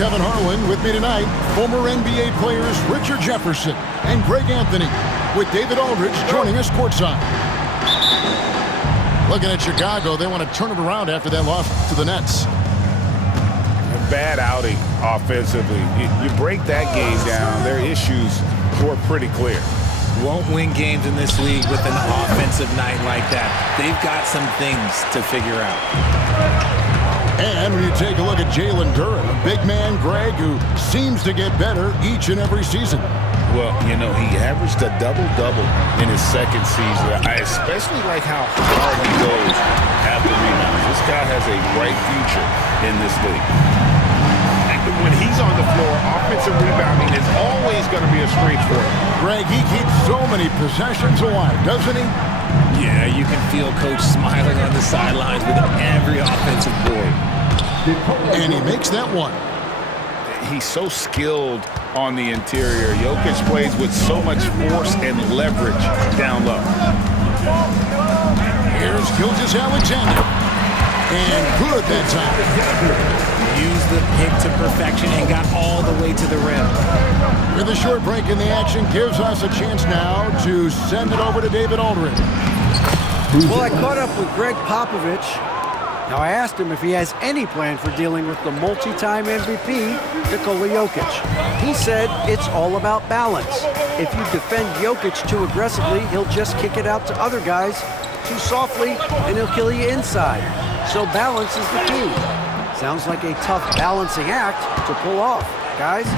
Kevin Harlan. With me tonight, former NBA players Richard Jefferson and Greg Anthony, with David Aldridge joining us courtside. Looking at Chicago, they want to turn it around after that loss to the Nets. A bad outing offensively. You break that game down, their issues were pretty clear. Won't win games in this league with an offensive night like that. They've got some things to figure out. And when you take a look at Jalen Duren, a big man, Greg, who seems to get better each and every season. Well, you know, he averaged a double-double in his second season. I especially like how hard he goes after rebounds. This guy has a bright future in this league. When he's on the floor, offensive rebounding is always going to be a strength for him. Greg, he keeps so many possessions alive, doesn't he? Yeah, you can feel Coach smiling on the sidelines with every offensive board. And he makes that one. He's so skilled on the interior. Jokic plays with so much force and leverage down low. Here's Gilgeous-Alexander. And good that time. Used the pick to perfection and got all the way to the rim. With a short break in the action, gives us a chance now to send it over to David Aldridge. Well, I caught up with Greg Popovich. Now, I asked him if he has any plan for dealing with the multi-time MVP, Nikola Jokic. He said it's all about balance. If you defend Jokic too aggressively, he'll just kick it out to other guys too softly, and he'll kill you inside. So balance is the key. Sounds like a tough balancing act to pull off, guys.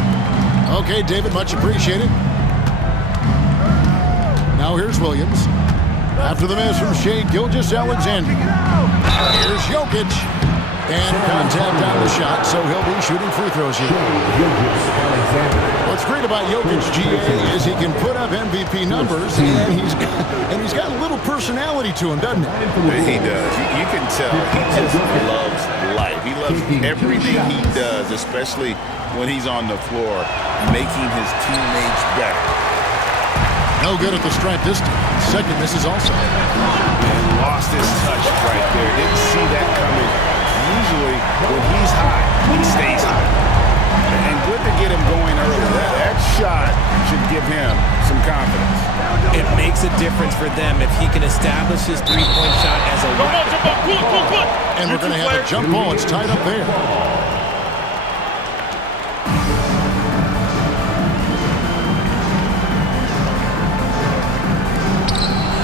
Okay, David, much appreciated. Now here's Williams. After the miss from Shai Gilgeous-Alexander. Here's Jokic. And contact on the shot, so he'll be shooting free throws here. What's great about Jokic, GA, is he can put up MVP numbers, and he's got a little personality to him, doesn't he? He does. You can tell he just loves life. He loves everything he does, especially when he's on the floor, making his teammates better. No good at the stripe this time. Second misses also. And lost his touch right there. Didn't see that coming. Usually, when he's high, he stays high. And good to get him going early. That shot should give him some confidence. It makes a difference for them if he can establish his three-point shot as a weapon. And we're going to have a jump ball. It's tied up there.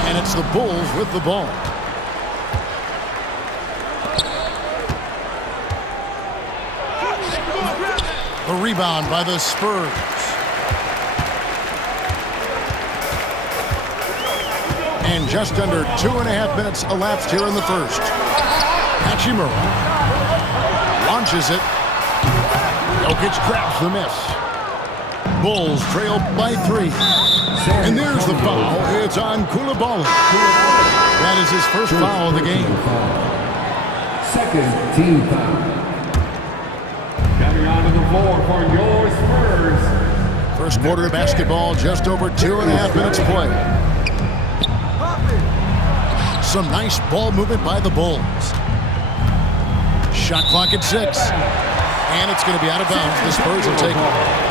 And it's the Bulls with the ball. The rebound by the Spurs. And just under 2.5 minutes elapsed here in the first. Hachimura launches it. Jokic grabs the miss. Bulls trail by 3. And there's the foul. It's on Koulibaly. That is his first foul of the game. Second team foul. Coming onto the floor for your Spurs. First quarter of basketball, just over 2.5 minutes play. Some nice ball movement by the Bulls. Shot clock at 6. And it's going to be out of bounds. The Spurs will take it.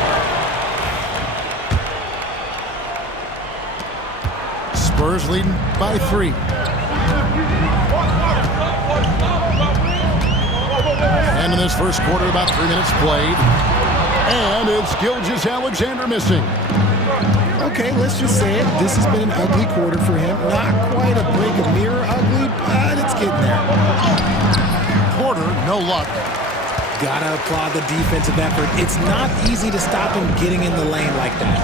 Spurs leading by 3. And in this first quarter, about 3 minutes played. And it's Gilgeous-Alexander missing. Okay, let's just say it. This has been an ugly quarter for him. Not quite a break of mirror ugly, but it's getting there. Porter, no luck. Gotta applaud the defensive effort. It's not easy to stop him getting in the lane like that.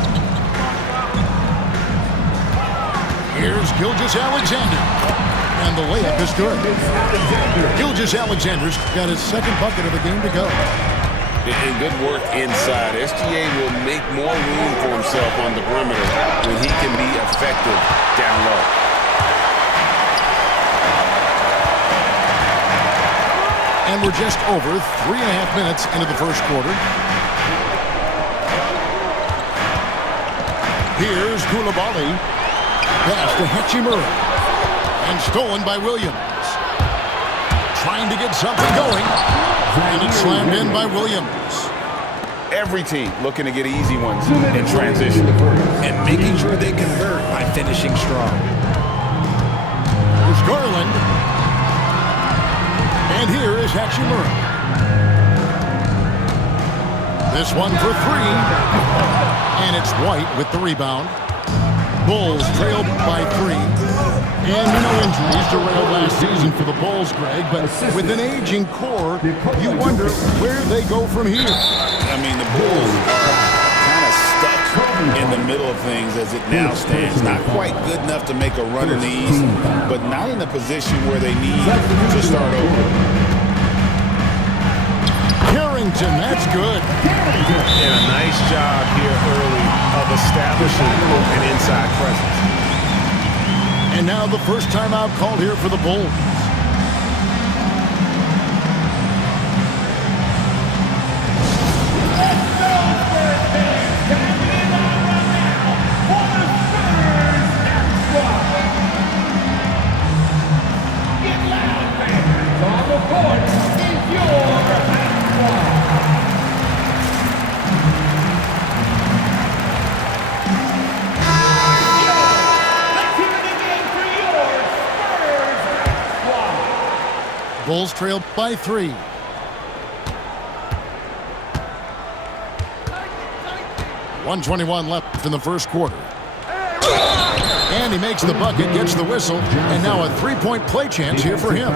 Here's Gilgeous-Alexander. And the layup is good. Gilgeous-Alexander's got his second bucket of the game to go. And good work inside. SGA will make more room for himself on the perimeter when he can be effective down low. And we're just over 3.5 minutes into the first quarter. Here's Koulibaly. Pass to Hachimura. And stolen by Williams. Trying to get something going. And it's slammed in by Williams. Every team looking to get easy ones in transition. And making sure they convert by finishing strong. Here's Garland. And here is Hachimura. This one for three. And it's White with the rebound. Bulls trailed by 3. And no injuries derailed last season for the Bulls, Greg. But with an aging core, you wonder where they go from here. I mean, the Bulls are kind of stuck in the middle of things as it now stands. Not quite good enough to make a run in the East, but not in a position where they need to start over. Carrington, that's good. And a nice job here early of establishing an inside presence. And now the first timeout called here for the Bulls. Bulls trail by 3. .121 left in the first quarter. And he makes the bucket, gets the whistle, and now a three-point play chance here for him.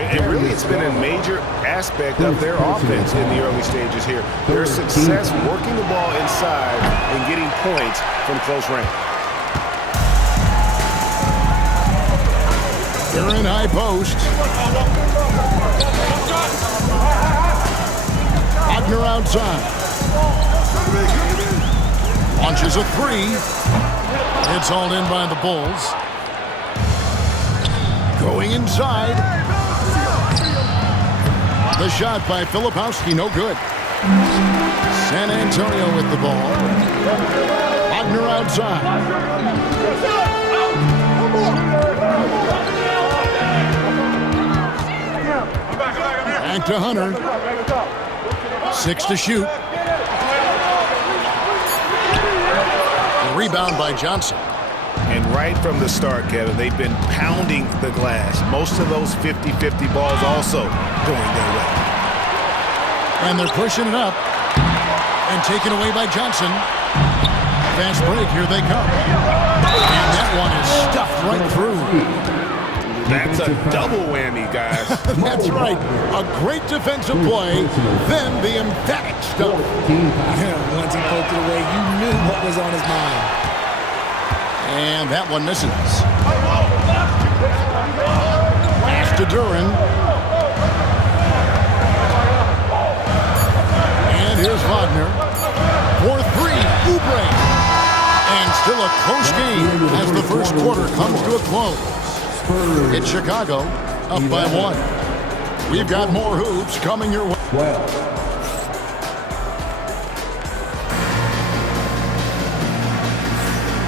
And really, it's been a major aspect of their offense in the early stages here. Their success working the ball inside and getting points from close range. They're in high post. Wagner outside. Launches a 3. It's hauled in by the Bulls. Going inside. The shot by Filipowski, no good. San Antonio with the ball. Wagner outside. Back to Hunter. 6 to shoot. The rebound by Johnson. And right from the start, Kevin, they've been pounding the glass. Most of those 50-50 balls also going their way. And they're pushing it up. And taken away by Johnson. Fast break, here they come. And that one is stuffed right through. That's a double whammy, guys. That's right. A great defensive play, then the emphatic stuff. Once he poked it away, you knew what was on his mind. And that one misses. Pass to Duran. And here's Wagner. For 3, Oubre. And still a close game as the first quarter comes to a close. It's Chicago up by 1. We've got more hoops coming your way.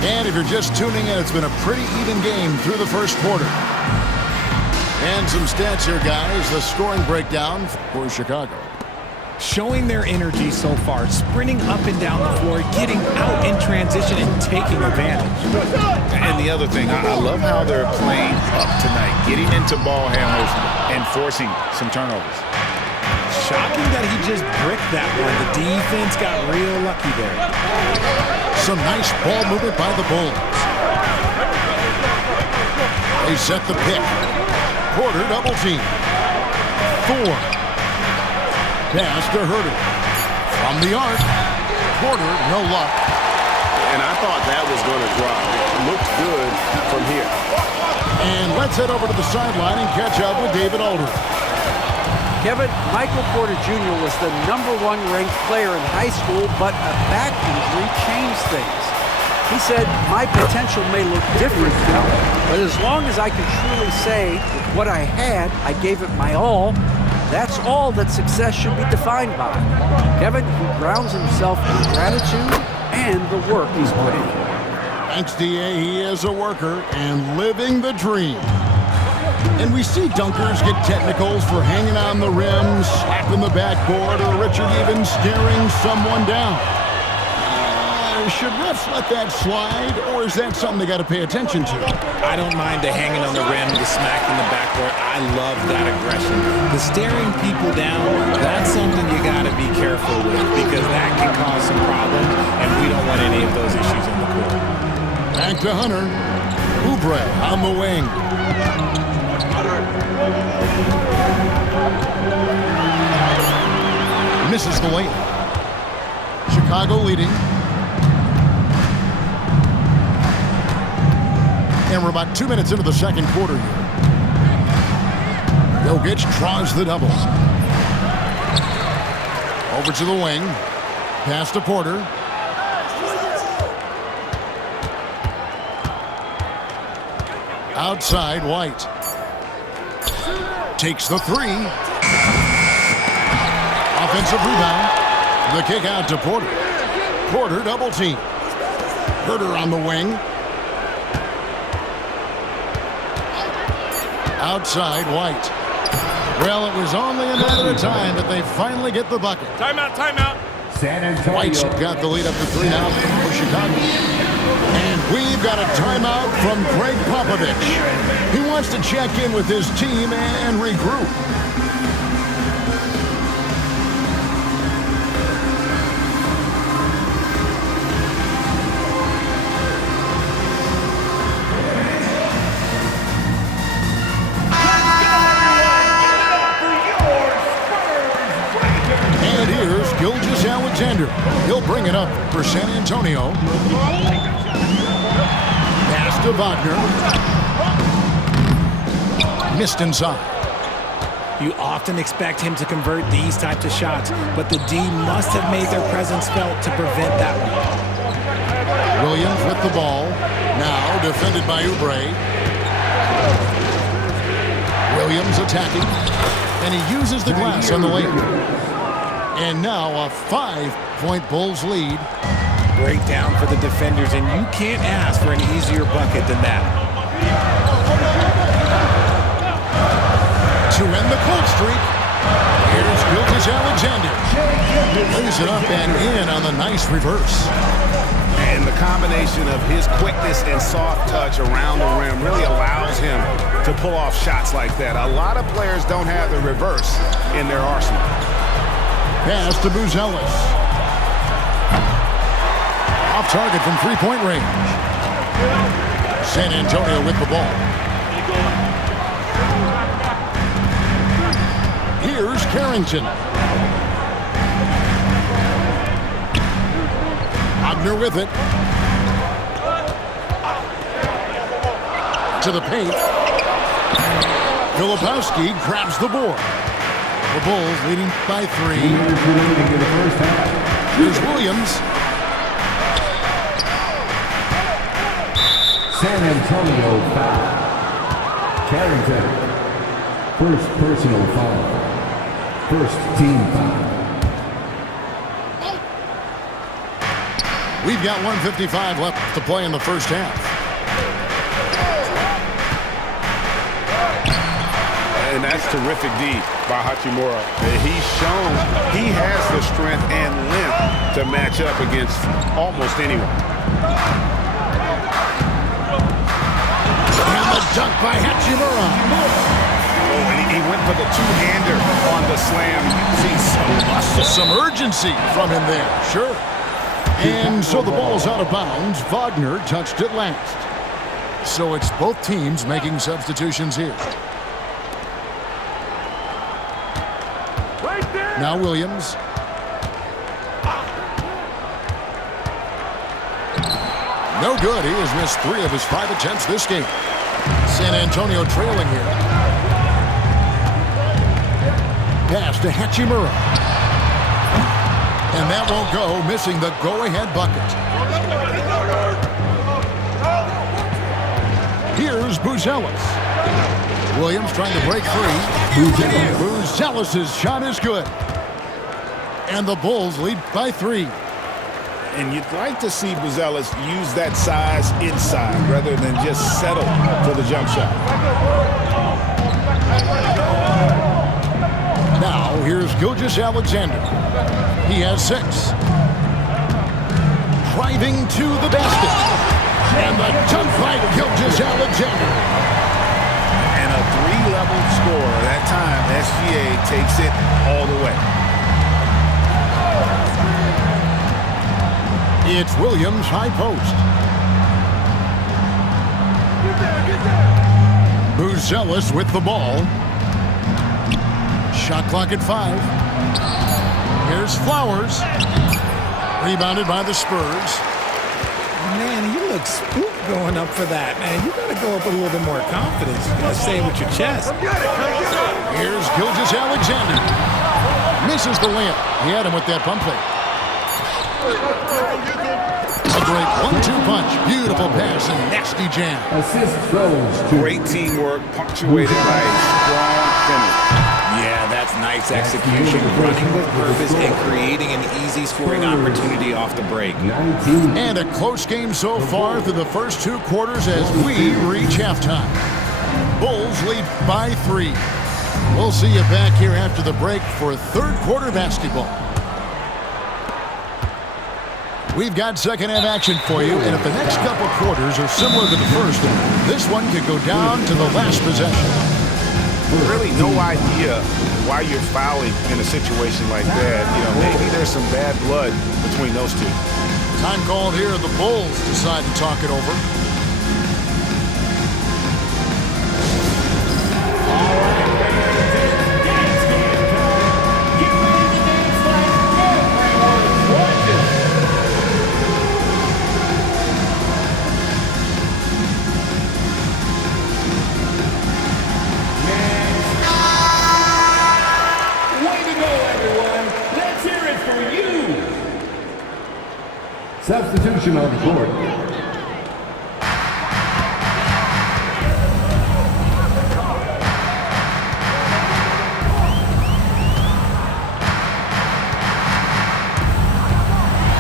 And if you're just tuning in, it's been a pretty even game through the first quarter. And some stats here, guys. The scoring breakdown for Chicago. Showing their energy so far, sprinting up and down the floor, getting out in transition and taking advantage. And the other thing, I love how they're playing up tonight, getting into ball handlers and forcing some turnovers. Shocking that he just bricked that one. The defense got real lucky there. Some nice ball movement by the Bulls. They set the pick. Porter double team. 4. Pass to Herter. From the arc. Porter, no luck. And I thought that was going to drop. It looked good from here. And let's head over to the sideline and catch up with David Aldridge. Kevin, Michael Porter Jr. was the #1 ranked player in high school, but a back injury changed things. He said, my potential may look different now, but as long as I can truly say with what I had, I gave it my all, that's all that success should be defined by. Kevin, he grounds himself in gratitude and the work he's put in. Thanks, D.A. He is a worker and living the dream. And we see dunkers get technicals for hanging on the rim, slapping the backboard, or Richard even staring someone down. Should refs let that slide, or is that something they got to pay attention to? I don't mind the hanging on the rim, the smacking the backboard. I love that aggression. The staring people down, that's something you got to be careful with because that can cause some problems, and we don't want any of those issues on the court. Back to Hunter. Oubre on the wing. Misses the lane. Chicago leading. And we're about 2 minutes into the second quarter here. Jokic draws the double. Over to the wing. Pass to Porter. Outside, White. Takes the three. Offensive rebound. The kick out to Porter. Porter double team. Herter on the wing. Outside, White. Well, it was only a matter of time that they finally get the bucket. Timeout, timeout. San Antonio. White's got the lead up to 3 now for Chicago. And we've got a timeout from Greg Popovich. He wants to check in with his team and regroup. He'll bring it up for San Antonio. Pass to Wagner. Missed inside. You often expect him to convert these types of shots, but the D must have made their presence felt to prevent that one. Williams with the ball. Now defended by Oubre. Williams attacking. And he uses the glass on the layup. And now a 5-point Bulls lead. Breakdown for the defenders, and you can't ask for an easier bucket than that. To end the cold streak, here's Gilgeous-Alexander. Lays it up and in on the nice reverse. And the combination of his quickness and soft touch around the rim really allows him to pull off shots like that. A lot of players don't have the reverse in their arsenal. Pass to Buzelis. Off target from three-point range. San Antonio with the ball. Here's Carrington. Wagner with it. To the paint. Filipowski grabs the board. The Bulls leading by 3. Here's Williams. San Antonio foul. Carrington. First personal foul. First team foul. We've got 1:55 left to play in the first half. And that's terrific D by Hachimura. He's shown he has the strength and length to match up against almost anyone. And the dunk by Hachimura. Oh, and he went for the two-hander on the slam. See some urgency from him there, sure. And so the ball's out of bounds. Wagner touched it last. So it's both teams making substitutions here. Now Williams. No good. He has missed 3 of his 5 attempts this game. San Antonio trailing here. Pass to Hachimura. And that won't go, missing the go-ahead bucket. Here's Buzelis. Williams trying to break free. Buzelis' shot is good. And the Bulls lead by 3. And you'd like to see Buzelis use that size inside rather than just settle for the jump shot. Now, here's Gilgeous Alexander. He has 6. Driving to the basket. And the dunk by Gilgeous Alexander. And a 3-level score. That time, SGA takes it all the way. It's Williams high post. Buzelis with the ball. Shot clock at 5. Here's Flowers. Rebounded by the Spurs. Man, you look spooked going up for that, man. You got to go up with a little bit more confidence. You got to say it with your chest. Here's Gilgeous Alexander. Misses the layup. He had him with that pump fake. A great 1-2 punch. Beautiful pass and nasty jam. Assist goes to Great teamwork, punctuated by a strong finish. Yeah, that's nice execution. Running with purpose and creating an easy scoring opportunity off the break. 19. And a close game so far through the first 2 quarters as we reach halftime. Bulls lead by 3. We'll see you back here after the break for 3rd quarter basketball. We've got second half action for you, and if the next couple quarters are similar to the first, this one could go down to the last possession. Really no idea why you're fouling in a situation like that. You know, maybe there's some bad blood between those two. Time called here. The Bulls decide to talk it over. Substitution on the court.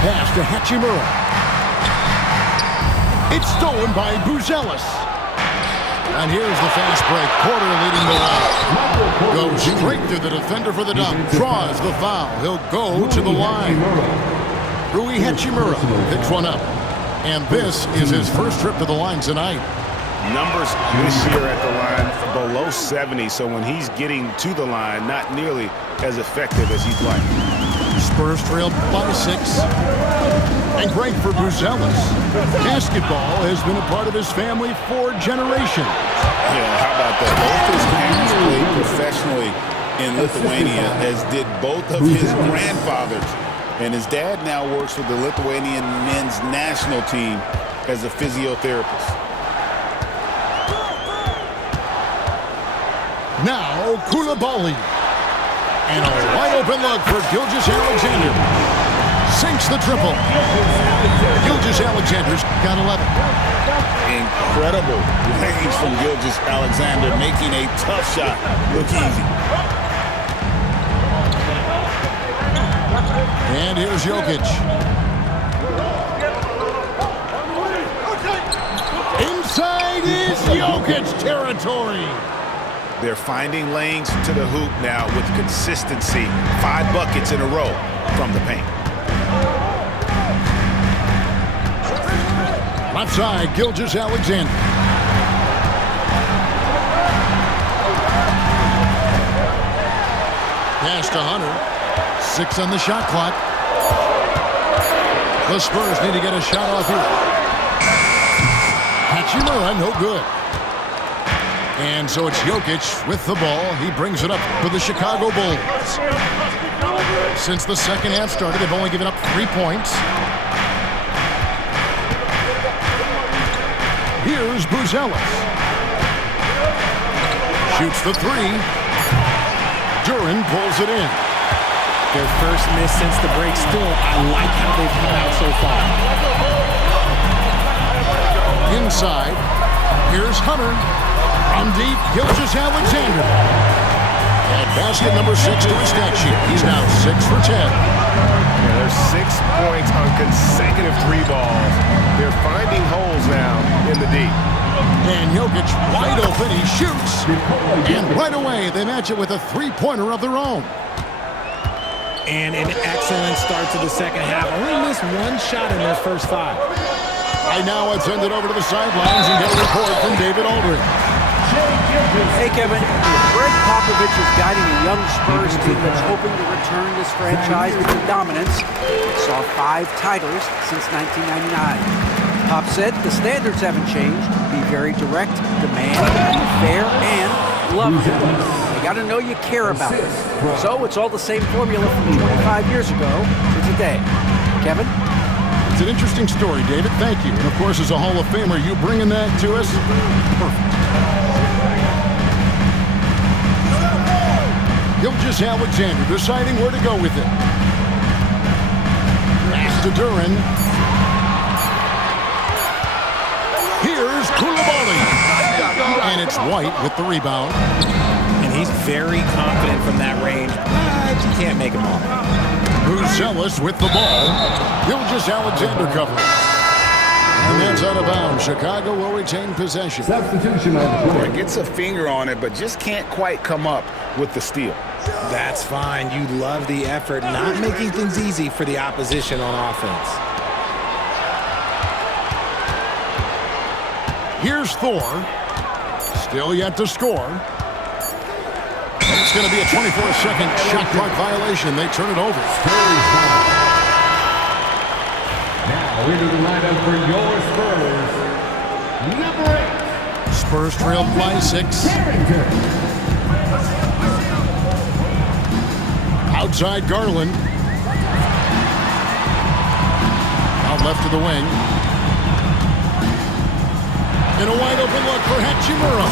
Pass to Hachimura. It's stolen by Buzelis. And here's the fast break. Porter leading the way. Goes straight through the defender for the dunk. Draws the foul. He'll go to the line. Rui Hachimura picks one up. And this is his first trip to the line tonight. Numbers this year at the line below 70, so when he's getting to the line, not nearly as effective as he'd like. Spurs trail by 6. And great for Buzelis. Basketball has been a part of his family for generations. Yeah, how about that? Both his parents played professionally in Lithuania, as did both of his grandfathers. And his dad now works with the Lithuanian men's national team as a physiotherapist. Now, Koulibaly. And a wide open look for Gilgeous Alexander. Sinks the triple. Gilgeous Alexander's got 11. Incredible range from Gilgeous Alexander, making a tough shot look easy. And here's Jokic. Inside is Jokic territory. They're finding lanes to the hoop now with consistency. 5 buckets in a row from the paint. Left side, Gilgeous Alexander. Pass to Hunter. 6 on the shot clock. The Spurs need to get a shot off here. Hachimura, no good. And so it's Jokic with the ball. He brings it up for the Chicago Bulls. Since the second half started, they've only given up 3 points. Here's Buzelis. Shoots the 3. Duran pulls it in. Their first miss since the break. Still, I like how they've come out so far. Inside, here's Hunter. From deep, Gilgeous Alexander. And basket number 6 to his stat sheet. He's now 6 for 10. Yeah, there's 6 points on consecutive 3 balls. They're finding holes now in the D. And Jokic wide open. He shoots. And right away, they match it with a three-pointer of their own. And an excellent start to the second half. Only missed one shot in their first 5. Right now, it's send it over to the sidelines and get a report from David Aldridge. Hey, Kevin. Greg Popovich is guiding a young Spurs team that's hoping to return this franchise to dominance. It saw 5 titles since 1999. Pop said the standards haven't changed. Be very direct, demand, be fair, and love them. You got to know you care about them. So it's all the same formula from 25 years ago to today. Kevin? It's an interesting story, David. Thank you. And, of course, as a Hall of Famer, you bringing that to us? Perfect. Gilgeous-Alexander deciding where to go with it. Pass to Duran. Here's Koulibaly. And it's White with the rebound. And he's very confident from that range, but you can't make him all. Brucelis with the ball. Gilgeous-Alexander covering. And that's out of bounds. Chicago will retain possession. Substitution on the Boy, court. gets a finger on it, but just can't quite come up with the steal. That's fine. You love the effort, not making things easy for the opposition on offense. Here's Thor. Still yet to score. It's going to be a 24-second shot clock violation. They turn it over. Now into the lineup for your Spurs. Number 8. Spurs trail by 6. Outside Garland. Out left to the wing. And a wide open look for Hachimura.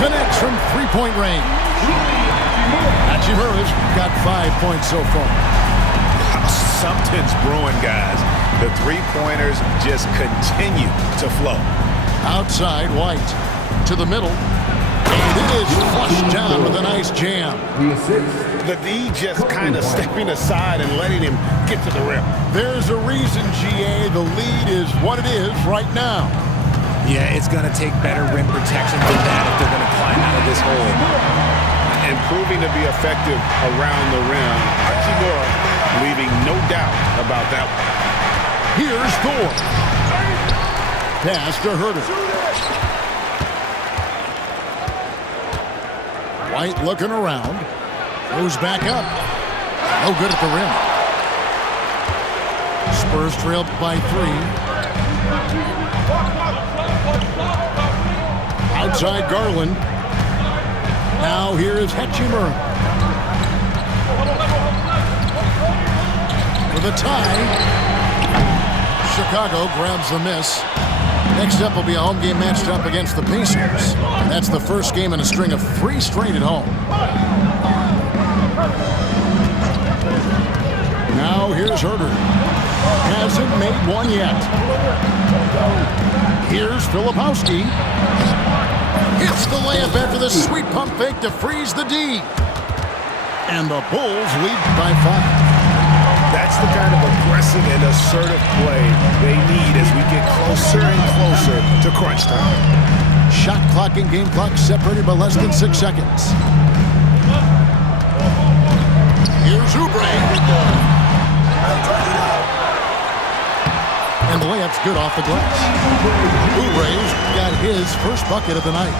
Connects from three-point range. Hachimura's got 5 points so far. Something's brewing, guys. The three-pointers just continue to flow. Outside White to the middle. And it is flushed down with a nice jam. The assist. The D just kind of stepping aside and letting him get to the rim. There's a reason, GA. The lead is what it is right now. Yeah, it's going to take better rim protection than that if they're going to climb out of this hole. And proving to be effective around the rim. Hachimura leaving no doubt about that one. Here's Thor. Pass to Herter. White looking around. Goes back up. No good at the rim. Spurs trail by 3. Outside Garland. Now here is Hachimura. For the tie. Chicago grabs the miss. Next up will be a home game matched up against the Pacers. And that's the first game in a string of 3 straight at home. Now here's Herter. Hasn't made one yet. Here's Filipowski. Hits the layup after the sweet pump fake to freeze the D. And the Bulls lead by 5. That's the kind of aggressive and assertive play they need as we get closer and closer to crunch time. Shot clock and game clock separated by less than 6 seconds. Here's Oubre. And the layup's good off the glass. Oubre's got his first bucket of the night.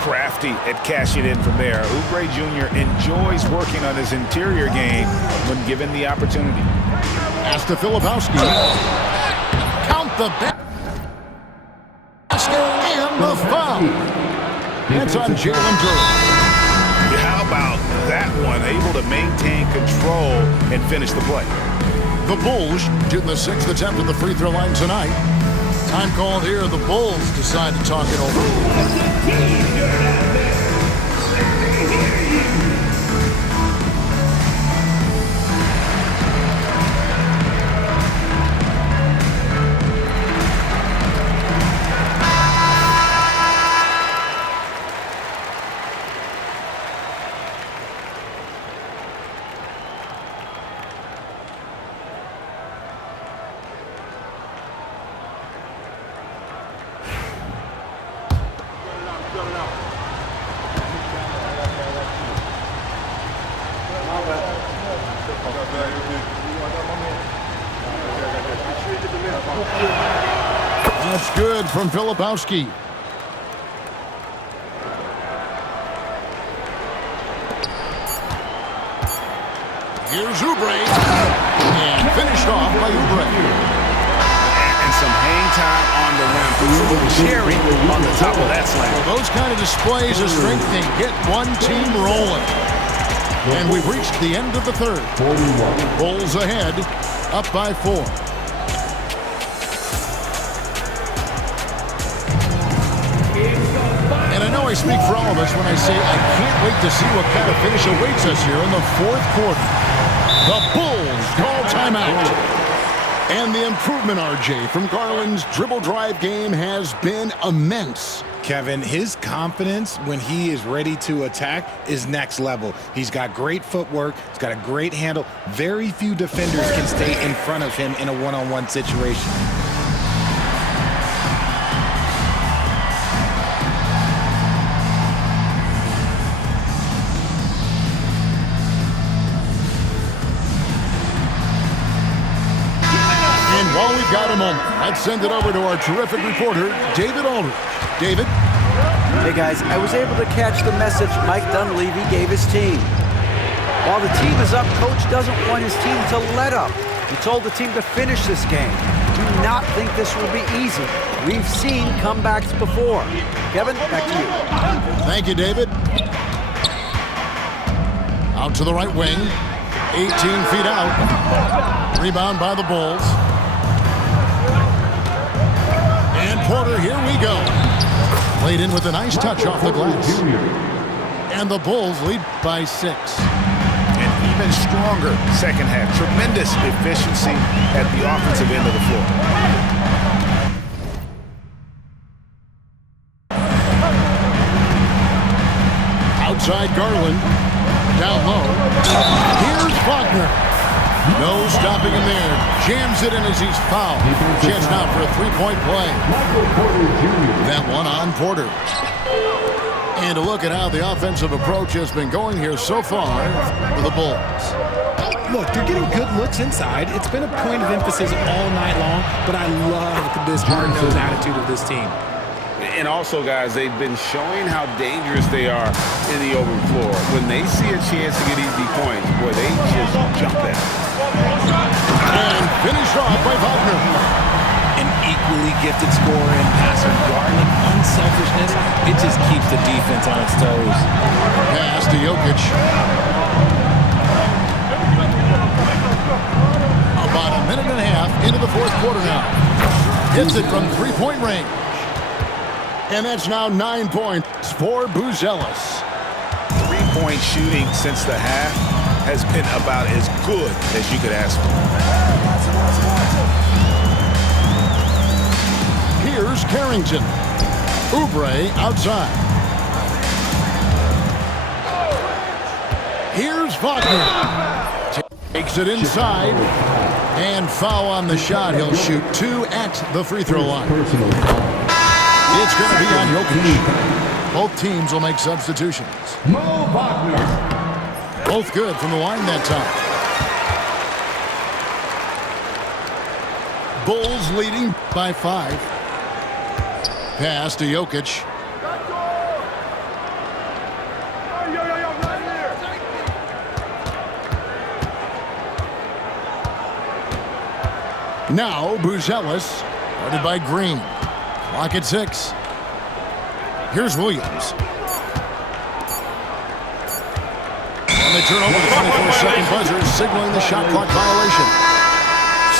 Crafty at cashing in from there. Oubre Jr. enjoys working on his interior game when given the opportunity. Pass to Filipowski. Count the basket and the foul. That's on Jalen Duran. How about that one? Able to maintain control and finish the play. The Bulls shooting the 6th attempt at the free throw line tonight. Time called here. The Bulls decide to talk it over. That's good from Filipowski. Here's Oubre. And finished off by Oubre. And some hang time on the rim. Puts a little cherry on the top of that slam. Well, those kind of displays of strength can get one team rolling. And we've reached the end of the third. Bulls ahead, up by 4. And I know I speak for all of us when I say I can't wait to see what kind of finish awaits us here in the fourth quarter. The Bulls call timeout. And the improvement, RJ, from Garland's dribble drive game has been immense. Kevin, his confidence when he is ready to attack is next level. He's got great footwork. He's got a great handle. Very few defenders can stay in front of him in a one-on-one situation. And while we've got a moment, let's send it over to our terrific reporter, David Aldridge. David? Hey guys, I was able to catch the message Mike Dunleavy gave his team. While the team is up, coach doesn't want his team to let up. He told the team to finish this game. Do not think this will be easy. We've seen comebacks before. Kevin, back to you. Thank you, David. Out to the right wing. 18 feet out. Rebound by the Bulls. And Porter, here we go. Played in with a nice touch off the glass. And the Bulls lead by 6. And even stronger second half. Tremendous efficiency at the offensive end of the floor. Outside Garland. Down low. Here's Wagner. No stopping him there. Jams it in as he's fouled. Chance now for a three-point play. That one on Porter. And a look at how the offensive approach has been going here so far for the Bulls. Look, they're getting good looks inside. It's been a point of emphasis all night long, but I love this hard-nosed attitude of this team. And also, guys, they've been showing how dangerous they are in the open floor. When they see a chance to get easy points, boy, they just jump at it. And finished off by Wagner. An equally gifted scorer and passer. Garland, unselfishness, it just keeps the defense on its toes. Pass to Jokic. About a minute and a half into the fourth quarter now. Hits it from three-point range. And that's now 9 points for Buzelis. Three-point shooting since the half has been about as good as you could ask for. Here's Carrington. Oubre outside. Here's Wagner. Takes it inside. And foul on the shot. He'll shoot 2 at the free throw line. It's going to be on Jokic. Both teams will make substitutions. Both good from the line that time. Bulls leading by 5. Pass to Jokic. Now Buzelis, guarded by Green. Clock at 6. Here's Williams. And they turn over the 24-second buzzer, signaling the shot clock violation.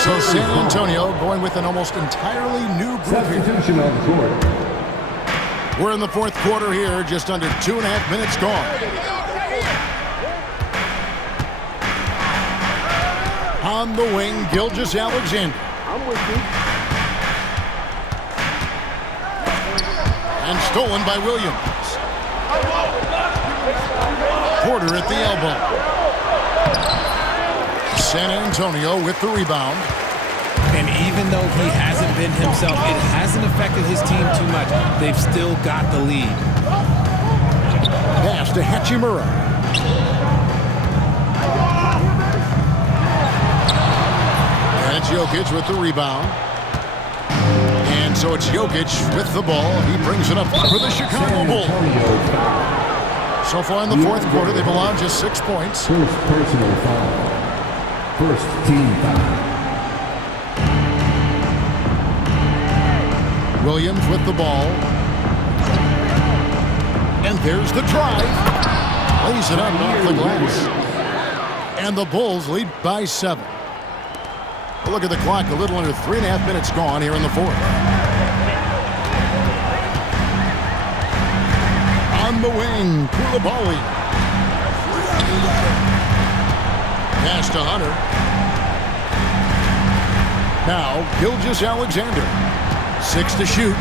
So San Antonio going with an almost entirely new group here. We're in the fourth quarter here, just under 2.5 minutes gone. On the wing, Gilgeous-Alexander. I'm with you. And stolen by Williams. Porter at the elbow. San Antonio with the rebound. And even though he hasn't been himself, it hasn't affected his team too much. They've still got the lead. Pass to Hachimura. That's Jokic with the rebound. so it's Jokic with the ball. He brings it up for the Chicago Bulls. So far in the fourth quarter, they've allowed just 6 points. First personal foul. First team foul. Williams with the ball. And there's the drive. Lays it up off the glass. And the Bulls lead by 7. Look at the clock, a little under 3.5 minutes gone here in the fourth. On the wing, Koulibaly. Pass to Hunter. Now, Gilgeous-Alexander. 6 to shoot.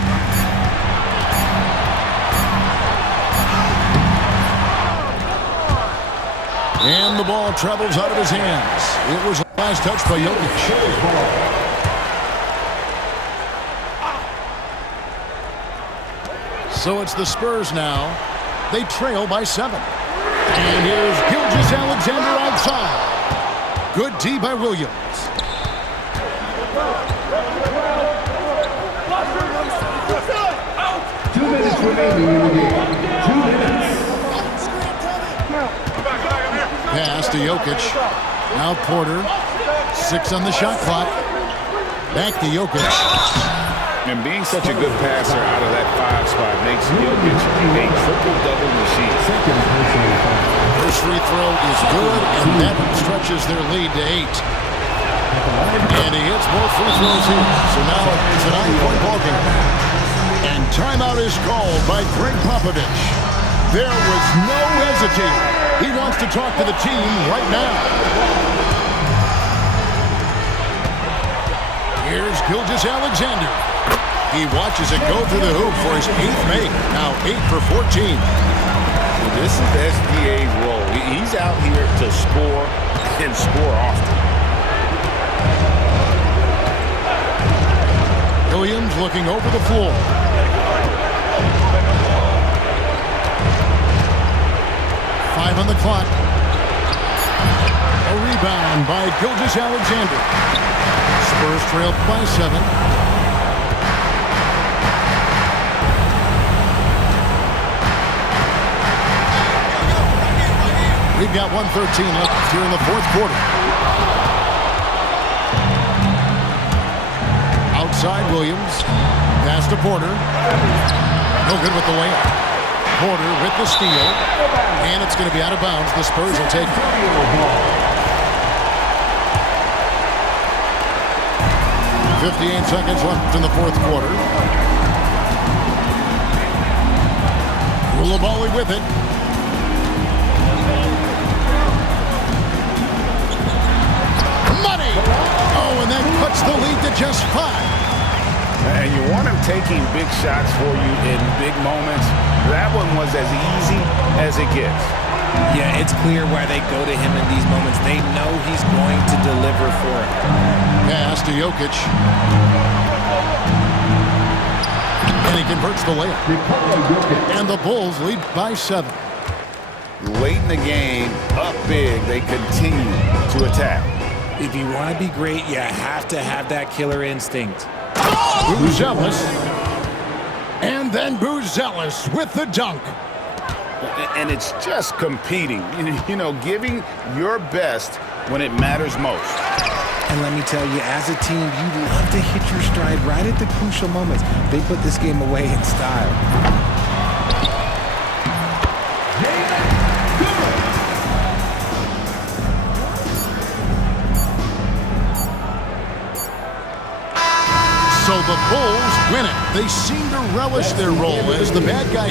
And the ball travels out of his hands. It was a last touch by Jokic. So it's the Spurs now. They trail by 7. And here's Gilgeous-Alexander outside. Good D by Williams. Two minutes remaining in the game. 2 minutes. Pass to Jokic. Now Porter. 6 on the shot clock. Back to Jokic. And being such a good passer out of that 5 spot makes Jokic a triple-double machine. Second personal foul. First free throw is good, and that stretches their lead to 8. And he hits both free throws here. So now it's a 9-point ballgame. And timeout is called by Greg Popovich. There was no hesitating. He wants to talk to the team right now. Here's Gilgeous-Alexander. He watches it go through the hoop for his 8th make. Now 8 for 14. This is SGA's role. He's out here to score and score often. Williams looking over the floor. Five on the clock. A rebound by Gilgeous-Alexander. Spurs trail by 7. We've got 1:13 left here in the fourth quarter. Outside Williams. Pass to Porter. No good with the layup. Porter with the steal. And it's going to be out of bounds. The Spurs will take it. 58 seconds left in the fourth quarter. Koulibaly with it. Money! Oh, and that cuts the lead to just 5. And you want him taking big shots for you in big moments. That one was as easy as it gets. Yeah, it's clear why they go to him in these moments. They know he's going to deliver for it. Pass to Jokic. And he converts the layup. And the Bulls lead by 7. Late in the game, up big, they continue to attack. If you want to be great, you have to have that killer instinct. Buzelis. And then Buzelis with the dunk. And it's just competing, you know, giving your best when it matters most. And let me tell you, as a team, you love to hit your stride right at the crucial moments. They put this game away in style. So the Bulls win it. They seem to relish their role as the bad guy here.